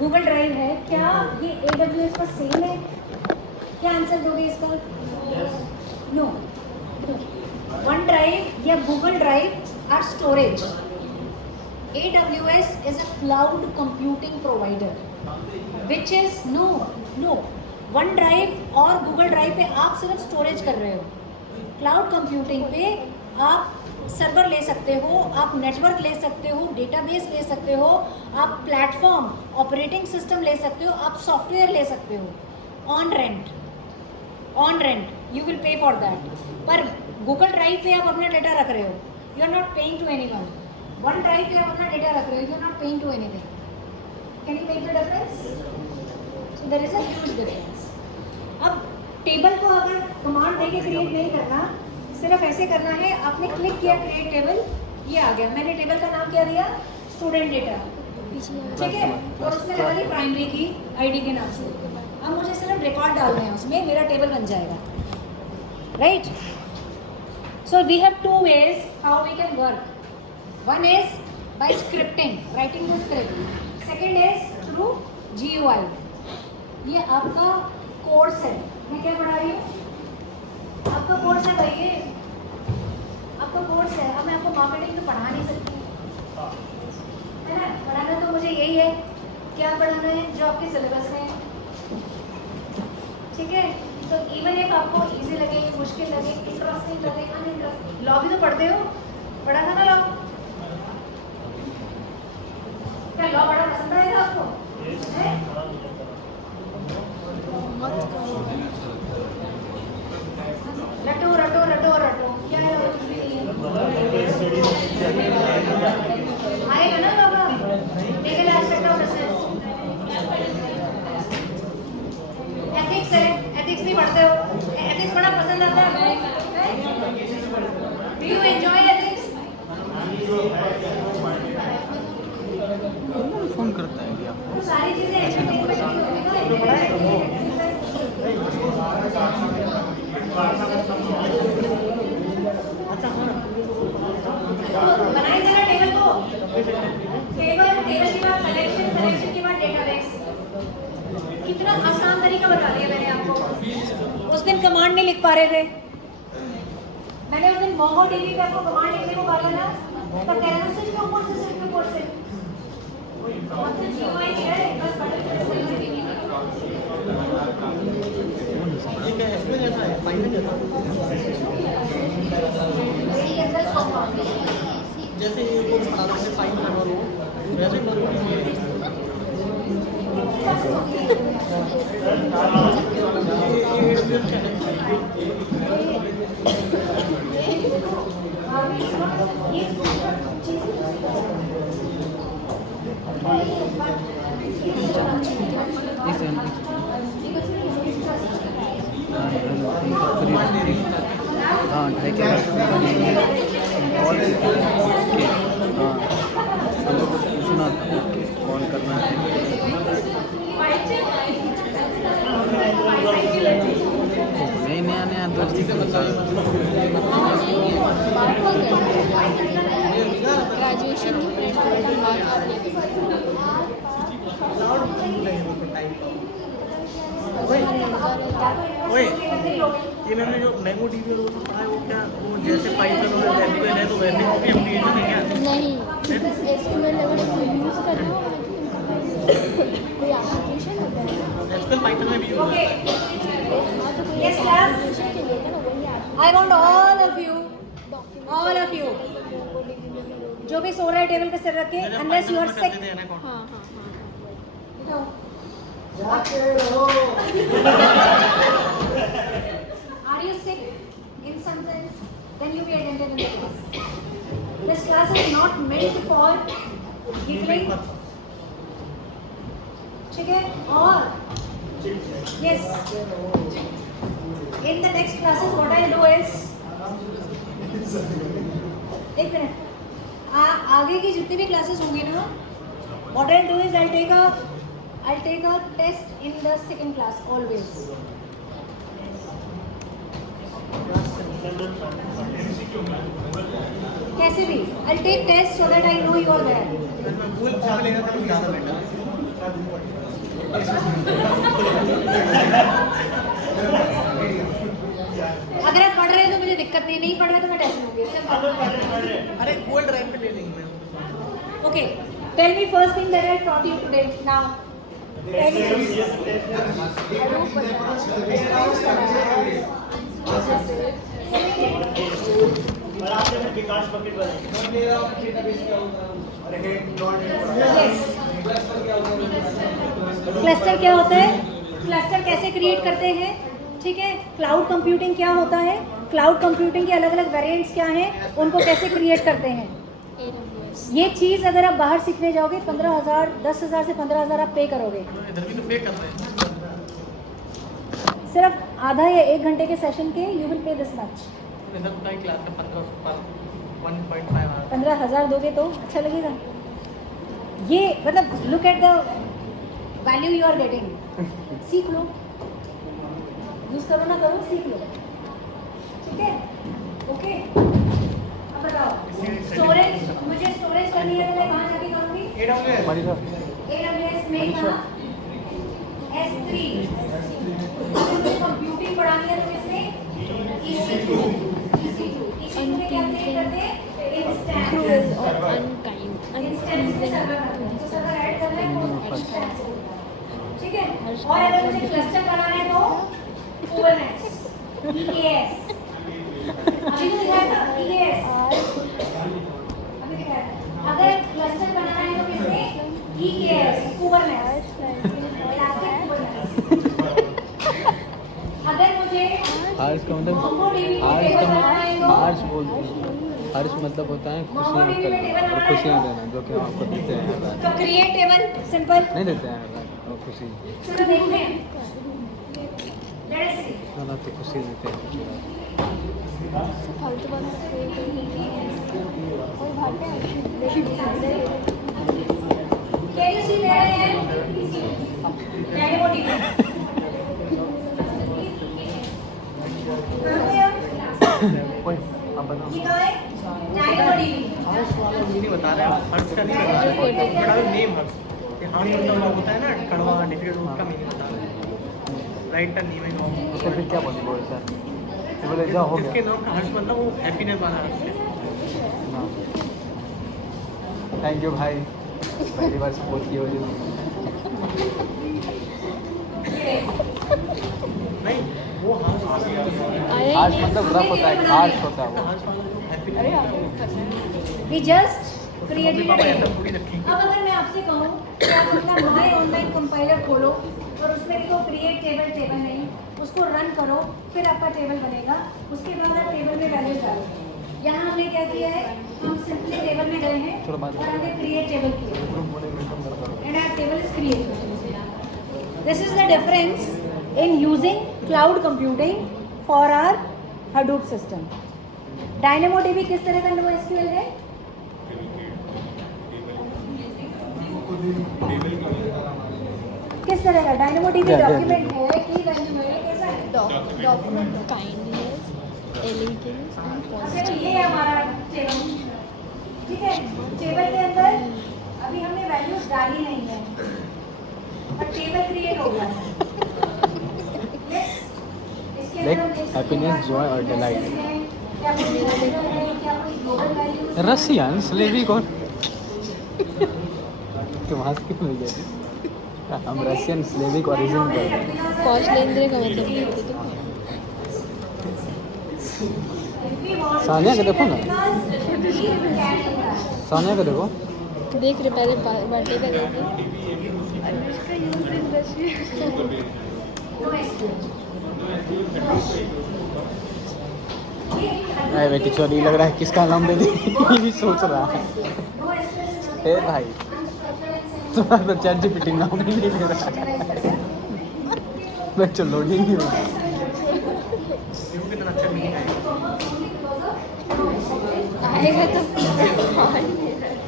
Google drive है, क्या ये AWS का सेम है? क्या आंसर दोगे इसका? नो। वन ड्राइव या Google drive are storage. AWS is a cloud computing provider, which is no. One drive और गूगल ड्राइव पे आप सिर्फ स्टोरेज कर रहे हो. क्लाउड कंप्यूटिंग पे आप सर्वर ले सकते हो, आप नेटवर्क ले सकते हो, डेटाबेस ले सकते हो, आप प्लेटफॉर्म ऑपरेटिंग सिस्टम ले सकते हो, आप सॉफ्टवेयर ले सकते हो on rent. You will pay for that. पर गूगल ड्राइव पे आप अपना डेटा रख रहे हो, you are not paying to anyone. One drive पे आप अपना डेटा रख रहे हो, you are not paying to anything. Can you make the difference? So there is a huge difference. अब टेबल को अगर कमांड देके क्रिएट नहीं करना, सिर्फ ऐसे करना है. आपने क्लिक किया क्रिएट टेबल, ये आ गया. मैंने टेबल का नाम क्या दिया? Student data. ठीक है, और उसमें लगा दी प्राइमरी की आईडी के नाम से. अब मुझे सिर्फ रिकॉर्ड डालना है उसमें, मेरा टेबल बन जाएगा. Right. So we have to weigh how we can work. One is by scripting, writing the script. Second is through GUI. ये आपका कोर्स है. मैं क्या पढ़ा रही हूँ? आपका कोर्स है भाई, ये आपका कोर्स है. अब मैं आपको मार्केटिंग तो पढ़ा नहीं सकती, है ना. पढ़ाना तो मुझे यही है. क्या पढ़ाना है? जो आपके सिलेबस में है. ठीक है. तो इवन एक आपको इजी लगे, मुश्किल लगे, इंटरेस्टिंग लगे, अनइंटरेस्टिंग. लॉ भी तो पढ़ते हो, पढ़ा था ना लॉ? क्या लॉ बड़ा पसंद आएगा आपको? रटो रटो रटो रटो. क्या है आएगा ना बाबा? Legal aspect of business. Ethics है, एथिक्स भी पढ़ते हो. एथिक्स बड़ा पसंद आता है. Do you enjoy ethics? Phone करता है क्या? तो सारी चीजें एंटरटेनमेंट की होती है ना. बनाए जरा टेबल को. टेबल के बाद कलेक्शन के बाद डेटाबेस. कितना आसान तरीका बता दिया मैंने आपको. उस दिन कमांड नहीं लिख पा रहे थे. मैंने उस दिन MongoDB पे आपको कमांड लिखने को बोला ना, पर टेरेंसिस के ऊपर से सिर्फ ऊपर से आपने GUI किया है. बस बटन प्रेस करके ये क्या है? इसमें जैसा है फाइनल जैसा, जैसे ये कोर्स पढ़ा था फाइल बना लो वैसे करो. हाँ ढाई कॉल. हाँ पूछना था. ओके कॉल करना है. नहीं नया नया दोस्ती करता है. ग्रेजुएशन की ओए ये मैंने जो MongoDB और वो तो पढ़ा है, वो क्या वो जैसे पाइथन और SQL है तो वैसे भी एप्लीकेशन है क्या? नहीं, SQL अगर यूज कर रहे हो कोई एप्लीकेशन होता है. SQL पाइथन में भी यूज होता है. Yes, class. I want all of you, जो भी सो रहा है टेबल पे सिर रख के, unless you are sick. हाँ हाँ हाँ. Are you sick in some sense? Then you be attentive in the class. This class is not meant for giggling. ठीक है? और yes, in the next classes what I'll do is, एक minute, आगे की जितनी भी क्लासेस होंगी ना, what I'll do is I'll take a test in the second class always. कैसे भी I'll take test so that I know you are there. ये नहीं पढ़ रहा तो मैं टेस्ट लूंगी। अरे गूगल ड्राइव पे ले लेंगे। Okay, tell me first thing that I taught you today now. Cluster क्या होता है, क्लस्टर कैसे क्रिएट करते हैं, ठीक है। क्लाउड कंप्यूटिंग क्या होता है, क्लाउड कंप्यूटिंग के अलग अलग वेरिएंट्स क्या हैं, उनको कैसे क्रिएट करते हैं। ये चीज़ अगर आप बाहर सीखने जाओगे 15,000 10,000 से 15,000 आप पे करोगे। इधर भी तो पे कर रहे हैं। सिर्फ आधा या 1 घंटे के सेशन के यू विल पे दिस मच। इधर तो क्लास का 1.5 15,000 दोगे तो अच्छा लगेगा। ये मतलब look at the value you are getting. सीख लो, यूज करो ना करो, सीख लो, ठीक है। ओके, अब बताओ स्टोरेज, मुझे स्टोरेज करनी है तो मैं कहाँ जाके करूँगी। AWS में कहाँ, S3। कंप्यूटिंग पढ़ानी है तो किसमें, EC2 में क्या क्रिएट करते हैं, cruel or unkind, unpleasing to the instance, ठीक है। और अगर मुझे क्लस्टर बनाना है तो Kubernetes, EKS। अभी तो दिखाया था EKS, अभी दिखाया था। अगर क्लस्टर बनाना है तो किसमें, EKS, Kubernetes, Elastic Kubernetes। अगर मुझे हर्ष का मतलब MongoDB में हर्ष टेबल का बनाना है तो हर्ष बोलते हैं। हर्ष मतलब होता है खुशियाँ करना और खुशियाँ देना, जो कि हम आपको देते हैं हर बार। तो क्रिएट टेबल, सिंपल। नहीं देते हैं हर बार, और खुशी चलो देखते हैं। Let us see। ना तो खुशी देते हैं। फालतू बात और भागते हैं। Can you see there I am? DynamoDB। कहाँ पे हम? कोई आप बताओ। ये कहाँ है? DynamoDB। हर्ष वाला ये नहीं बता रहे हैं, हर्ष का नहीं बता रहे हैं, बड़ा नेम हर्ष। ये हर्ष मतलब वो होता है ना कड़वा डिफिकल्ट, उसका मीनिंग बता रहे हैं। राइट टर्न नहीं है उसको फिर क्या बोलते बोल सर, ये बोले जा हो जिसके गया। नाम का हर्ष मतलब वो हैप्पीनेस वाला हर्ष है। थैंक यू भाई, पहली बार सपोर्ट किया हो जो। नहीं वो हर्ष हर्ष मतलब रफ होता है, हार्श होता है वो। हर्ष वाला जो हैप्पीनेस We just created पापा a ऐसा table। थोड़ी रखेंगे। अब अगर मैं आपसे कहूँ कि आप अपना माई ऑनलाइन कंपाइलर खोलो और उसमें लिखो क्रिएट टेबल, टेबल नहीं, उसको रन करो, फिर आपका टेबल बनेगा। उसके बाद आप टेबल में वैल्यूज डालो। यहाँ हमने क्या किया है, हम सिंपली टेबल में गए हैं और हमने क्रिएट टेबल किया and our table is created. This is the difference in using cloud computing for our Hadoop system. DynamoDB किस तरह का NoSQL है? किस तरह का DynamoDB डॉक्यूमेंट है कि वैल्यू है, कैसा है? document kindness, elegance and अच्छा, तो positivity. ये है हमारा टेबल, ठीक है। टेबल के अंदर अभी हमने वैल्यूज डाली नहीं है और टेबल क्रिएट हो गया। Yes? इसके अंदर हम देख सकते हैं Happiness, joy और delight। क्या कोई global है, क्या कोई global values है? रसियन स्लेवी कौन तुम हंस क्यों नहीं गए? हम रशियन स्लेविक ओरिजिन पर पॉश लेंद्रे का मतलब नहीं होता तो सानिया को देखो ना, सानिया को देखो। देख रहे पहले बर्थडे का देखे अनुष्का यूज इन रशिया अरे बेटी चोरी लग रहा है, किसका नाम दे दी ये सोच रहा है। ए भाई तुम्हारा तो चैट जीपीटी नाम ही नहीं दे रहा है। मैं चलो लोडिंग ही हुआ। कितना अच्छा मीनिंग है। आएगा तो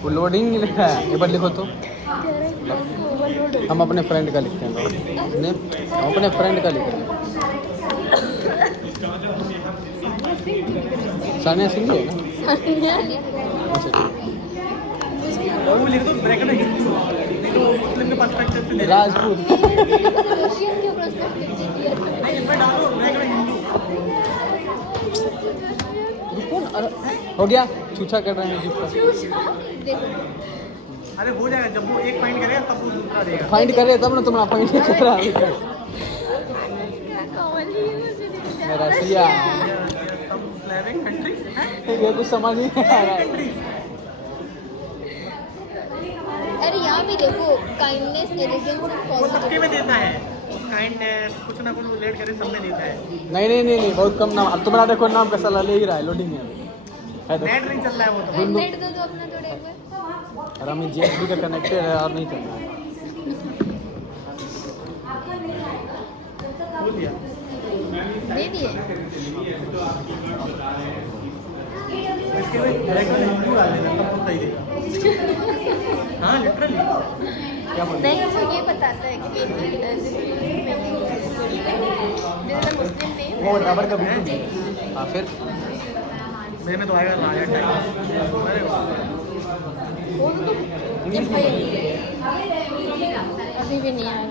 वो लोडिंग नहीं लिखा है, एक बार लिखो तो। ओवरलोड हम अपने फ्रेंड का लिखते हैं नेम, हम अपने फ्रेंड का लिखते हैं। सानिया सिंह है ना? अच्छा ठीक। और वो लिख दो ब्रैकेट में हिंदू, नहीं तो मुस्लिम के पर्सपेक्टिव से ले लो। राजपूत रशियन के पर्सपेक्टिव से किया था नहीं इसमें डालो ब्रैकेट में हिंदू। रुको ना, अरे हो गया छूछा कर रहे हैं जीप पर देखो अरे हो जाएगा, जब वो एक पॉइंट करेगा तब वो दूसरा देगा। फाइंड करे तब ना तुम्हारा पॉइंट कर रहा है क्या कॉमन ही मुझे नहीं रसिया सब स्लैविक कंट्रीज हैं, ये कुछ समझ नहीं आ रहा है कंट्रीज। अरे यहाँ भी देखो काइंडनेस एलिगेंस वो पॉजिटिव सबके में देता है, काइंडनेस कुछ ना कुछ लेट करे सब में देता है। नहीं बहुत कम नाम। अब तुम्हारा देखो नाम कैसा ले ही रहा है, लोडिंग में है तो नेट नहीं चल रहा है वो तो। नेट दो अपना थोड़े एक बार रमी जीएसबी का कनेक्टेड है और नहीं चल रहा है। बोल दिया। दे दिए इसके में डायरेक्ट हिंदू डाल देना तब वो सही देगा। हाँ लिटरली। क्या बोल नहीं वो ये बताता है कि मुस्लिम नेम वो डबर का भी हाँ फिर मेरे में तो आएगा राजा टाइप। अरे वाह। अभी भी नहीं आया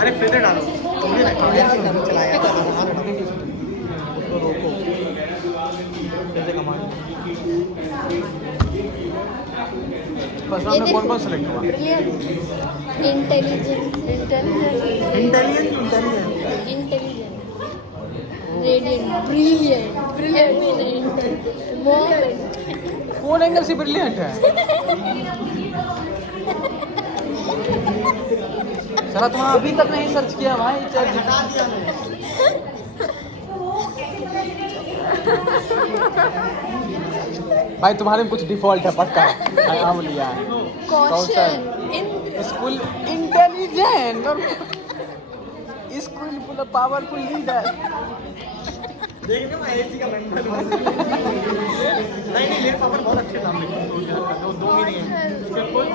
अरे फिर डालो, तुमने ना चलाया था उसको रोको, कैसे कमांड। बस हमने कौन कौन सेलेक्ट हुआ इंटेलिजेंस इंटेलिजेंट रेडियंट ब्रिलियंट भी नहीं मोमेंट कौन एंगल से ब्रिलियंट है साला तुम्हारा अभी तक नहीं सर्च किया भाई चैट हटा दिया मैंने। भाई तुम्हारे में कुछ डिफॉल्ट है पक्का नाम लिया है कौशल स्कूल इंटेलिजेंट और स्कूल फुल पावरफुल लीडर देखने में आईआईटी का मेंटर हूँ। नहीं मेरे पापा बहुत अच्छे नाम लिखे हैं, दो भी नहीं है। उसके कोई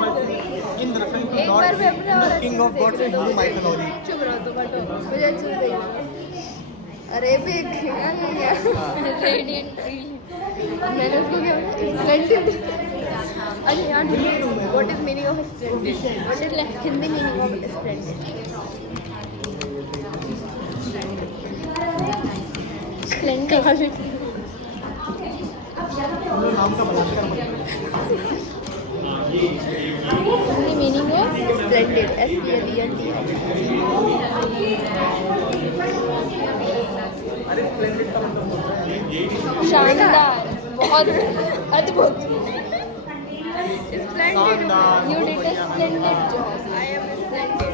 इन रेफरेंस टू एक बार मैं अपना गॉड वाला king of gods in Hindu mythology. चुप रहो तुम हटो मुझे अच्छा नहीं लगता अरेबिक रेडियंट मैंने उसको क्या स्प्लेंडेड अच्छा यार what is meaning of splendid what is Hindi meaning of splendid splendid नाम का बलात्कार मत Hindi meaning of splendid SPLEND अरे स्प्लेंडेड का मतलब शानदार बहुत अद्भुत शानदार। You did a splendid job. I am splendid.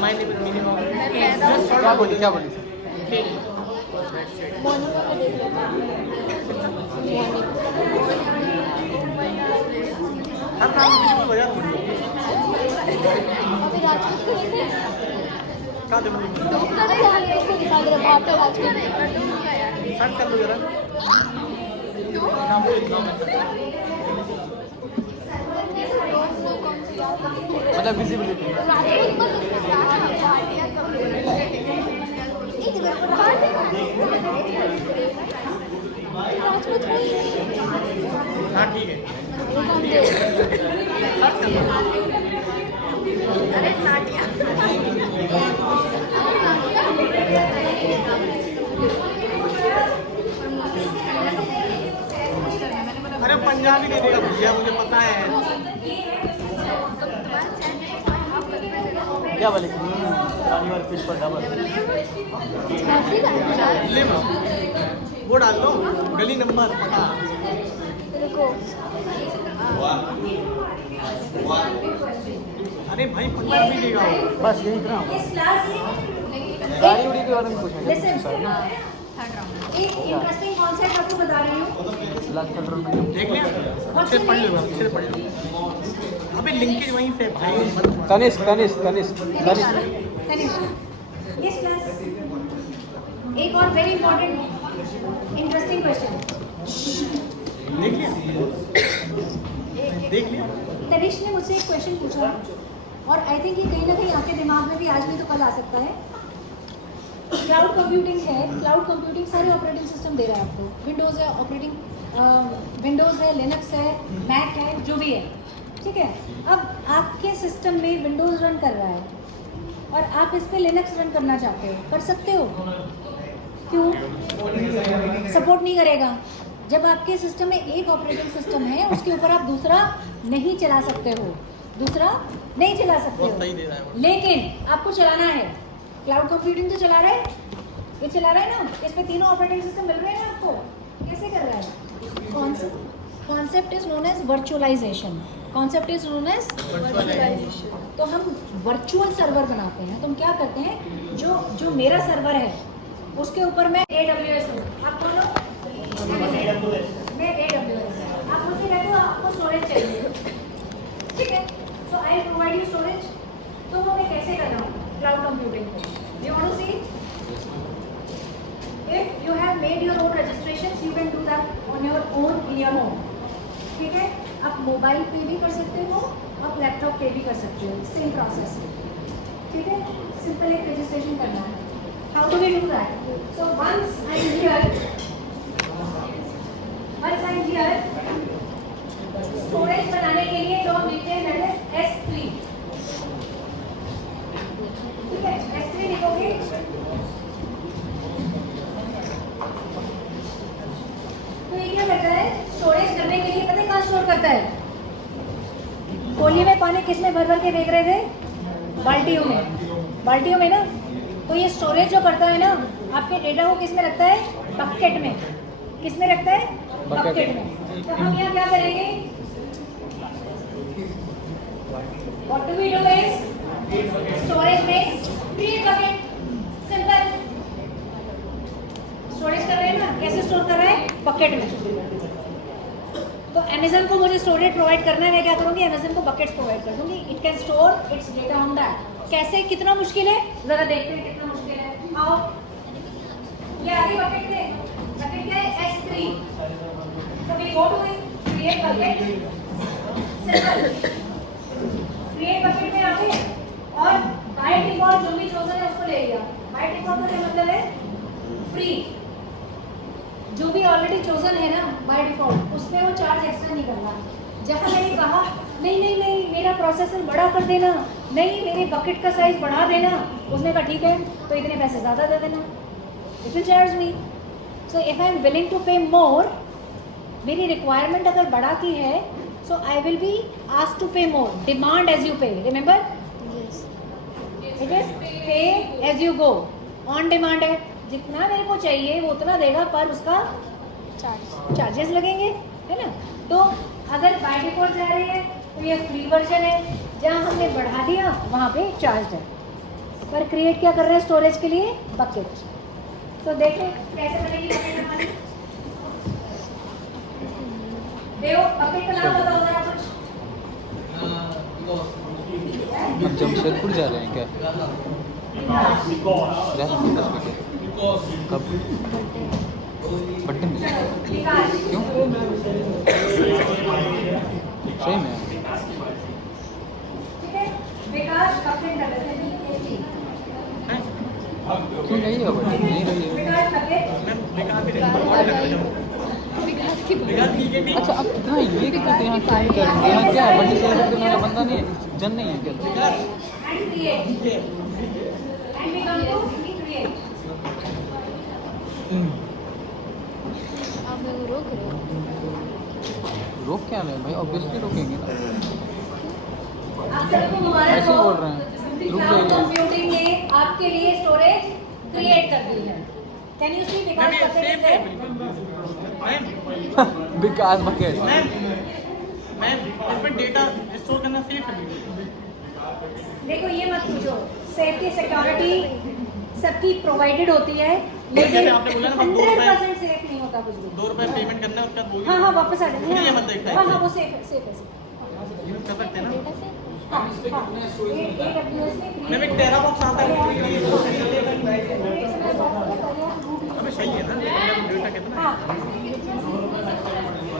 My name is meaning of क्या बोली मोनिका को देख लेते हैं। हर नाम की वजह अभी राजपूत को देख रहे हैं? का देखो डूब का नहीं यार, इसको दिखा दे रहा है, आपका राजपूत नहीं, पर डूब का यार। सर्च कर लो जरा डूब? नाम को इतना मत मतलब विजिबिलिटी राजपूत को देख रहे हैं, भाटिया कपड़े में लगे। इधर भाटिया। राजपूत को ही नहीं। हाँ ठीक है कौन दे? सर्च कर लो अरे नाटिया। अरे पंजाबी दे देगा भैया मुझे पता है क्या बोले शनिवार फिट पर डबल झांसी का है? ले लो वो डाल दो गली नंबर पता रुको। अरे भाई पंजाबी देगा वो बस यही इतना इस क्लास गाड़ी उड़ी के बारे में पूछा लिसन सर ना एक इंटरेस्टिंग कॉन्सेप्ट आपको बता रही हूँ लास्ट कंट्रोल में देख लिया अच्छे से पढ़ लो अच्छे से पढ़ लो अबे लिंकेज वहीं से भाई मत तनिष्क यस क्लास एक और वेरी इंपॉर्टेंट इंटरेस्टिंग क्वेश्चन देख लिया देख लिया तनिष ने मुझसे एक क्वेश्चन पूछा और आई थिंक ये कहीं ना कहीं आपके दिमाग में भी आज नहीं तो कल आ सकता है। क्लाउड कंप्यूटिंग है, क्लाउड कंप्यूटिंग सारे ऑपरेटिंग सिस्टम दे रहा है आपको। विंडोज़ है, विंडोज़ है, लिनक्स है, मैक है, जो भी है, ठीक है। अब आपके सिस्टम में विंडोज़ रन कर रहा है और आप इस पर लिनक्स रन करना चाहते हो, कर सकते हो? क्यों? सपोर्ट नहीं करेगा। जब आपके सिस्टम में एक ऑपरेटिंग सिस्टम है, उसके ऊपर आप दूसरा नहीं चला सकते हो, दूसरा नहीं चला सकते बहुत सही दे रहा है हो, वो। लेकिन आपको चलाना है। क्लाउड कंप्यूटिंग तो चला रहा है, ये चला रहा है ना, इस पे तीनों ऑपरेटिंग सिस्टम मिल रहे हैं आपको। कैसे कर रहा है? Concept is known as virtualization. Concept is known as virtualization. तो हम वर्चुअल सर्वर बनाते हैं। तो हम क्या करते हैं, जो मेरा सर्वर है उसके ऊपर मैं AWS हूँ, आप कौन हो? मैं AWS। आप मुझसे कहते हो आपको स्टोरेज चाहिए, ठीक है, so I provide you storage. तो वो मैं कैसे कर रहा हूँ क्लाउड कंप्यूटिंग को? You want to see? If you have made your own registration, you can do that on your own in your home, ठीक है। आप मोबाइल पे भी कर सकते हो, आप लैपटॉप पे भी कर सकते हो, सेम प्रोसेस है, ठीक है। सिंपल एक रजिस्ट्रेशन करना है। How do we do that? So once I am here, storage बनाने के लिए जो हम लिखते हैं दैट इज S3, ठीक है। S3 लिखोगे, तो ये क्या करता है, स्टोरेज करने के लिए पता है कहाँ स्टोर करता है? कोली में पानी किस में भर भर के फेंक रहे थे? बाल्टियों में, बाल्टियों में ना। तो ये स्टोरेज जो करता है ना, आपके डेटा को किस में रखता है? बकेट में। किस में रखता है? बकेट में। तो हम यहाँ क्या करेंगे? What do we do is storage में क्रिएट बकेट, सिंपल। स्टोरेज कर रहे हैं ना, कैसे स्टोर कर रहे हैं? बकेट में। तो Amazon को मुझे स्टोरेज प्रोवाइड करना है, मैं क्या करूँगी? Amazon को बकेट्स प्रोवाइड कर दूँगी। It can store it's data on that. कैसे, कितना मुश्किल है, जरा देखते हैं कितना मुश्किल है। आओ, ये आगे बकेट में, बकेट क्या है? S3। So we go to create bucket, simple। create bucket में आके और by default जो भी chosen है उसको ले लिया। by default का मतलब है फ्री। जो भी ऑलरेडी चोजन है ना बाय डिफॉल्ट, उसमें वो चार्ज एक्स्ट्रा नहीं करना। जहाँ मैंने कहा नहीं नहीं नहीं मेरा प्रोसेसर बड़ा कर देना, नहीं मेरे बकेट का साइज बढ़ा देना, उसने कहा ठीक है तो इतने पैसे ज़्यादा दे देना, it will charge me. So if I am willing to pay more, मेरी रिक्वायरमेंट अगर बड़ा की है, so I will be asked to pay more. Demand as you pay, remember it is pay as you go. On demand है, जितना मेरे को चाहिए वो उतना देगा, पर उसका चार्जेस लगेंगे, है ना। तो अगर बाय डिफॉल्ट जा रहे हैं तो ये फ्री वर्जन है, जहाँ हमने बढ़ा दिया वहाँ पे चार्ज है। पर क्रिएट क्या कर रहे हैं स्टोरेज के लिए? बकेट। तो देखें कैसे बनेगी बकेट हमारी। देखो बकेट का नाम बताओ जरा कुछ। हम जमशेदपुर जा रहे हैं क्या? कब? बर्थडे में? क्यों? ट्रेन में? ठीक है, विकास बकेट कर लेते हैं। क्यों नहीं होगा बर्थडे? नहीं रही है। विकास बकेट, विकास की अच्छा अब कितना ये कहते हैं क्या करेंगे? यहाँ क्या है? बर्थडे सेलिब्रेट करने वाला बंदा नहीं है, जन नहीं है क्या? And create, and we come to create. आप मेरे को रोक रहे हो? रोक क्या रहे हैं भाई? ऑब्वियसली रोकेंगे ना। आप सबको मुबारक ऐसे ही हो, बोल रहे हैं, रुक क्लाउड जाइए। कंप्यूटिंग ने आपके लिए स्टोरेज क्रिएट कर दी है। Can you see Vikas bucket है? विकास बकेट। मैम इसमें डेटा स्टोर करना सेफ है। देखो ये मत पूछो, सेफ्टी सिक्योरिटी सबकी प्रोवाइडेड होती है, लेकिन जैसे आपने बोला ना, 100% सेफ नहीं होता कुछ भी। 2 रुपए पेमेंट करना है उसका बोलिए। हाँ हाँ वापस आ जाए। ये मत देखता है। हाँ हाँ वो सेफ है, सेफ है। यूज कर सकते हैं ना। डेटा से हाँ हाँ AWS में मैम एक टेरा बॉक्स आता है अबे सही है ना, डेटा कितना हाँ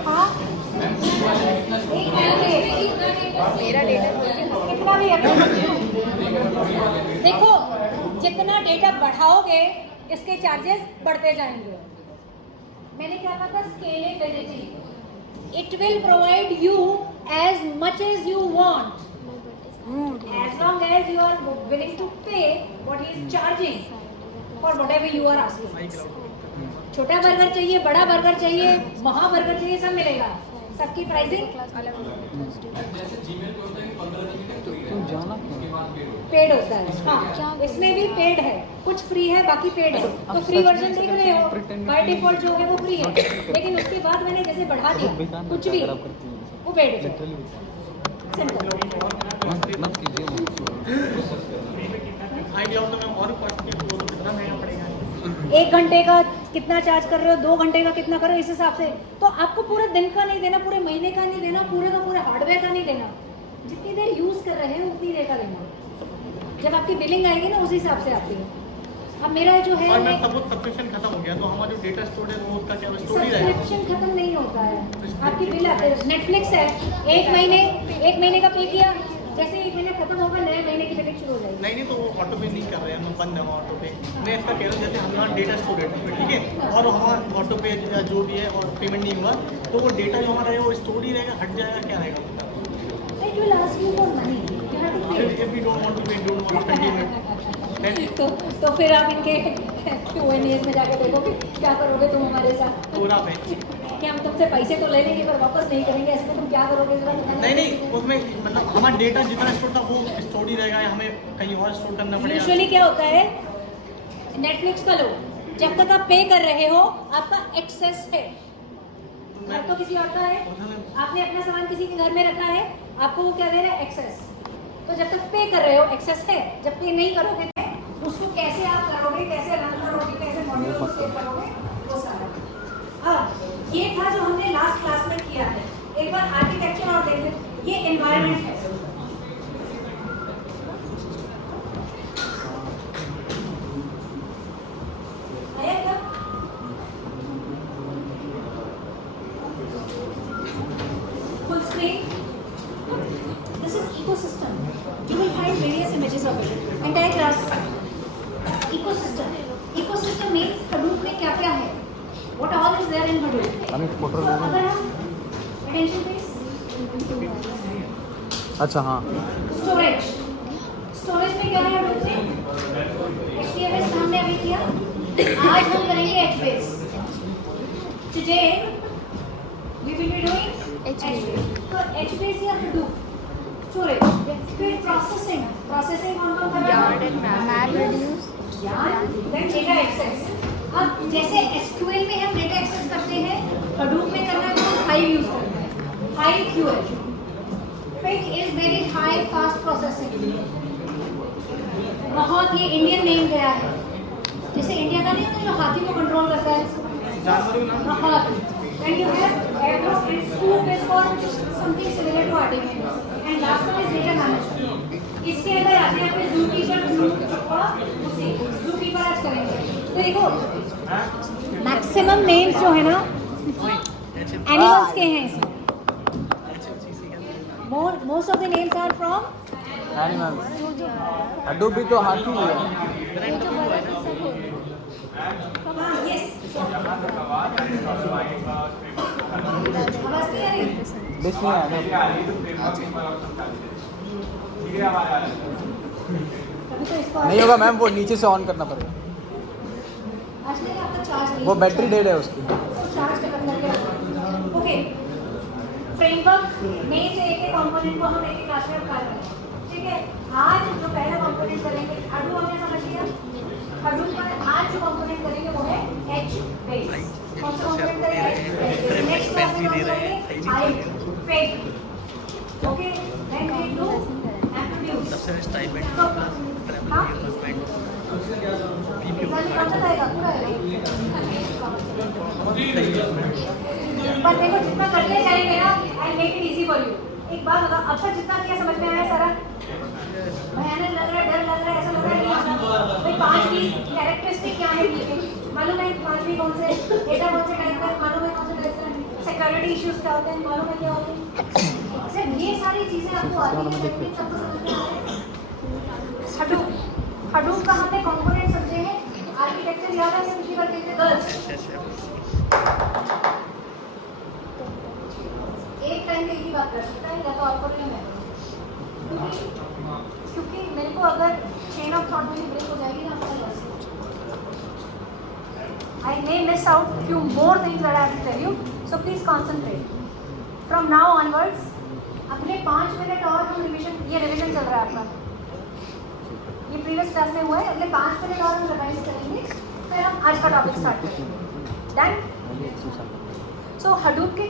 हाँ मेरा डेटा कितना भी है। देखो जितना डेटा बढ़ाओगे इसके चार्जेस बढ़ते जाएंगे। मैंने क्या कहा था? Scalability. It will provide you as much as you want, as long as you are willing to pay what he is charging, for whatever you are asking. छोटा बर्गर चाहिए, बड़ा बर्गर चाहिए, महा बर्गर चाहिए, सब मिलेगा। सबकी प्राइसिंग तुम जाना पेड होता है। हाँ, इसमें भी पेड है, कुछ फ्री है, बाकी पेड है। तो फ्री वर्जन देख रहे हो, बाय डिफॉल्ट जो है वो फ्री है, लेकिन उसके बाद मैंने जैसे बढ़ा दिया कुछ भी वो पेड है। सिंपल। मत कीजिए। आइडिया हो तो मैं और कॉस्ट के तो कितना महंगा पड़ेगा। 1 घंटे का कितना चार्ज कर रहे हो, 2 घंटे का कितना कर रहे हो, इस हिसाब से। तो आपको पूरे दिन का नहीं देना, पूरे महीने का नहीं देना, पूरे का पूरे हार्डवेयर का नहीं देना, जितनी देर यूज कर रहे हैं उतनी देर का लेना। जब आपकी बिलिंग आएगी ना उस हिसाब से आती है। अब मेरा जो है और मैं सब्सक्रिप्शन खत्म हो गया तो हमारा जो डेटा स्टोर है वो उसका क्या स्टोर ही रहेगा। सब्सक्रिप्शन खत्म नहीं होता है, आपकी बिल आते हैं। नेटफ्लिक्स है, 1 महीने का पे किया, जैसे 1 महीने खत्म होगा नए महीने की बिलिंग शुरू हो जाएगी। नहीं तो वो ऑटो पे नहीं कर रहे हैं, हम बंद है ऑटो पे। मैं इसका कह रहा हूँ जैसे हमारा डेटा स्टोर है, ठीक है, और हमारा ऑटो पे जो भी है और पेमेंट नहीं हुआ तो वो डेटा जो हमारा है वो स्टोर ही रहेगा, हट जाएगा, क्या रहेगा? It will ask you for money. You have to pay. If we don't want to pay, don't want to continue. तो फिर आप इनके QNAs में जाकर देखोगे क्या करोगे तुम हमारे साथ। पूरा पे कि हम तुमसे पैसे तो ले लेंगे पर वापस नहीं करेंगे, ऐसे तुम क्या करोगे जरा बताना। नहीं उसमें मतलब हमारा डेटा जितना स्टोर था वो स्टोर ही रहेगा या हमें कहीं और स्टोर करना पड़ेगा? यूजुअली क्या होता है, नेटफ्लिक्स का लो, जब तक आप पे कर रहे हो आपका एक्सेस है। घर तो किसी और का है, आपने अपना सामान किसी के घर में रखा है, आपको वो क्या दे रहा है, एक्सेस। तो जब तक पे कर रहे हो एक्सेस है, जब पे नहीं करोगे उसको कैसे आप करोगे, कैसे रन करोगे, कैसे मॉड्यूल को सेव करोगे, वो सारा। अब ये था जो हमने लास्ट क्लास में किया है। एक बार आर्किटेक्चर और देख लें। ये एनवायरनमेंट है, आया क्या? Full screen. This is ecosystem. You will find various images of it. Entire class. Ecosystem. Ecosystem means Hadoop में क्या क्या है? What all is there in Hadoop? हम एक फोटो So ले लें। अगर हम attention please. अच्छा हाँ। Storage. Storage में क्या है Hadoop में? HDFS हमने अभी किया। आज हम करेंगे HBase. Today we will be doing HBase. तो HBase या Hadoop storage, फिर processing कौन कौन कर रहा है? Yarn and MapReduce. Yarn, then data access. अब जैसे SQL में हम डेटा एक्सेस करते हैं, Hadoop में करना है तो Hive यूज करते हैं। Hive QH. Pig is very high fast processing. बहुत ही इंडियन नेम गया है, जैसे इंडिया का नहीं होता जो हाथी को कंट्रोल करता है, जानवरों ना बहुत। Then you have Airflow and Scoop is for something similar to RDBMS. And last one is data management. इसके अंदर आते हैं अपने Zookeeper और उसी Zookeeper आज करेंगे। तो देखो मैक्सिमम नेम्स जो है ना एनिमल्स के हैं इसमें। Most of the names are from animals. Hadoop भी तो हाथी ही है। yes. आवाज नहीं आ रही? बेच नहीं आया ना। अभी तो इसको नहीं होगा मैम, वो नीचे से ऑन करना पड़ेगा। आज नहीं आपका चार्ज नहीं वो बैटरी डेड है उसकी। चार्ज खत्म करके ओके। फ्रेमवर्क में से एक कंपोनेंट को हम एक क्लास में कर रहे हैं, ठीक है। आज जो पहला कंपोनेंट करेंगे Hadoop हमने समझ लिया। Hadoop पर आज जो कंपोनेंट करेंगे वो है HBase। कौन सा कंपोनेंट करेंगे? नेक्स्ट क्लास में हम करेंगे Hive। Okay, then we do MapReduce। सबसे स्टाइपेंड हाँ? पीपीओ एग्जाम कौन सा आएगा? पूरा आएगा। पर देखो जितना करते जाएंगे ना, I make it easy for you. एक बात बता, अब तक जितना किया समझ में आया सारा? भयानक लग रहा है, डर लग रहा है, ऐसा लग रहा है कि भाई 5 कैरेक्टरिस्टिक क्या है बीच मालूम है? 5 कौन से डेटा कौन से टाइप का मालूम है? कौन से टाइप का सिक्योरिटी इश्यूज क्या होते हैं मालूम है? क्या होते हैं? सिर्फ ये सारी चीजें आपको आती है, टेक्निक सबको समझ में आ रहा है। Hadoop का हमने कंपोनेंट समझे हैं। आर्किटेक्चर याद है? पिछली बार देखते गर्ल्स एक टाइम पे एक ही बात कर सकता है, या तो आपको नहीं मैं, क्योंकि मेरे को अगर चेन ऑफ थॉट में ब्रेक हो जाएगी ना आपका loss. I may miss out few more things that I have to tell you. So please concentrate. From now onwards, अगले 5 मिनट और हम रिवीजन चल रहा है आपका. ये प्रीवियस क्लास में हुआ है. अगले 5 मिनट और हम रिवाइज करेंगे. फिर हम आज का टॉपिक स्टार्ट करेंगे. Done? So Hadoop के